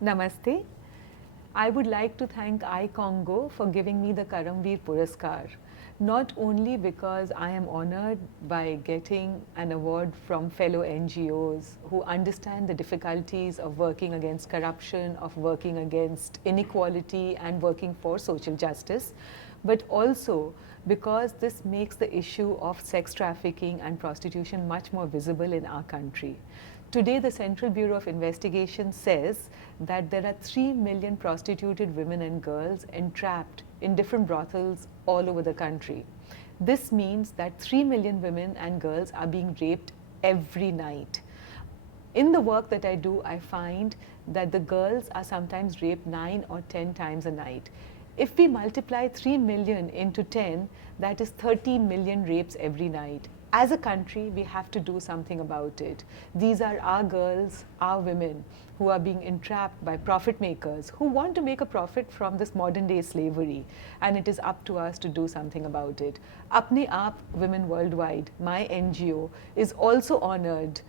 Namaste. I would like to thank iCongo for giving me the Karamveer Puraskar, not only because I am honored by getting an award from fellow NGOs who understand the difficulties of working against corruption, of working against inequality and working for social justice, but also because this makes the issue of sex trafficking and prostitution much more visible in our country. Today, the Central Bureau of Investigation says that there are 3 million prostituted women and girls entrapped in different brothels all over the country. This means that 3 million women and girls are being raped every night. In the work that I do, I find that the girls are sometimes raped 9 or 10 times a night. If we multiply 3 million into 10, that is 30 million rapes every night. As a country, we have to do something about it. These are our girls, our women, who are being entrapped by profit makers who want to make a profit from this modern day slavery. And it is up to us to do something about it. Apne Aap Women Worldwide, my NGO, is also honored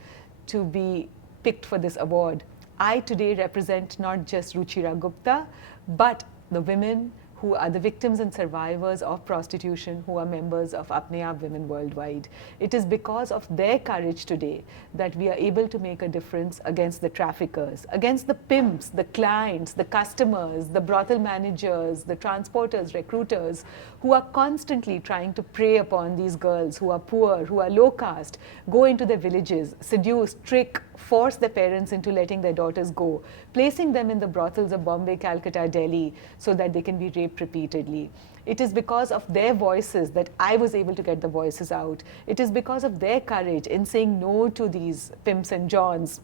to be picked for this award. I today represent not just Ruchira Gupta, but the women who are the victims and survivors of prostitution, who are members of Apne Aap Women Worldwide. It is because of their courage today that we are able to make a difference against the traffickers, against the pimps, the clients, the customers, the brothel managers, the transporters, recruiters, who are constantly trying to prey upon these girls who are poor, who are low caste, go into their villages, seduce, trick, force their parents into letting their daughters go, placing them in the brothels of Bombay, Calcutta, Delhi, so that they can be raped repeatedly. It is because of their voices that I was able to get the voices out. It is because of their courage in saying no to these pimps and johns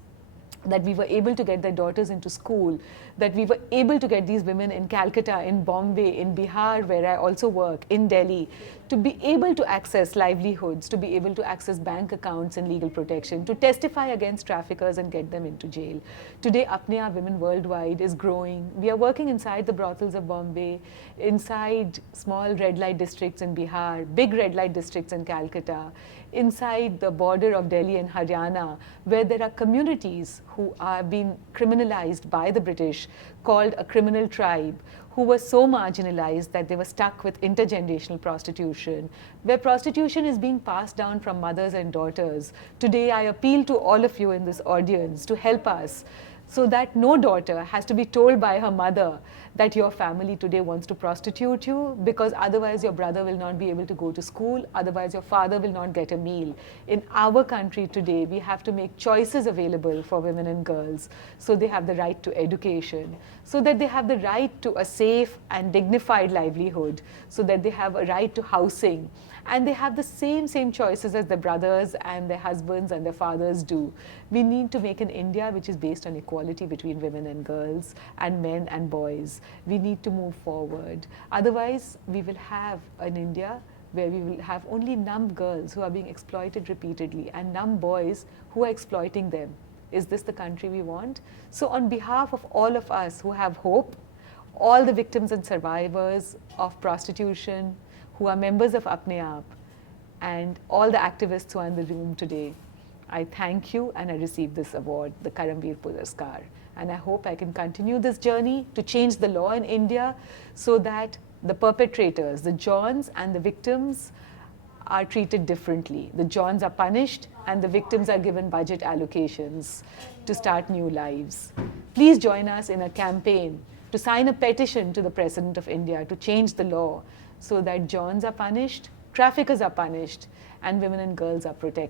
that we were able to get their daughters into school, that we were able to get these women in Calcutta, in Bombay, in Bihar, where I also work, in Delhi, to be able to access livelihoods, to be able to access bank accounts and legal protection, to testify against traffickers and get them into jail. Today, Apne Aap Women Worldwide is growing. We are working inside the brothels of Bombay, inside small red light districts in Bihar, big red light districts in Calcutta, inside the border of Delhi and Haryana, where there are communities who are being criminalized by the British, called a criminal tribe, who were so marginalized that they were stuck with intergenerational prostitution, where prostitution is being passed down from mothers and daughters. Today, I appeal to all of you in this audience to help us so that no daughter has to be told by her mother that your family today wants to prostitute you, because otherwise your brother will not be able to go to school, otherwise your father will not get a meal. In our country today, we have to make choices available for women and girls so they have the right to education, so that they have the right to a safe and dignified livelihood, so that they have a right to housing, and they have the same choices as their brothers and their husbands and their fathers do. We need to make an India which is based on equality between women and girls and men and boys. We need to move forward. Otherwise, we will have an India where we will have only numb girls who are being exploited repeatedly and numb boys who are exploiting them. Is this the country we want? So on behalf of all of us who have hope, all the victims and survivors of prostitution, who are members of Apne Aap, and all the activists who are in the room today, I thank you and I received this award, the Karamveer Puraskar. And I hope I can continue this journey to change the law in India so that the perpetrators, the Johns and the victims, are treated differently. The Johns are punished and the victims are given budget allocations to start new lives. Please join us in a campaign to sign a petition to the President of India to change the law so that Johns are punished, traffickers are punished, and women and girls are protected.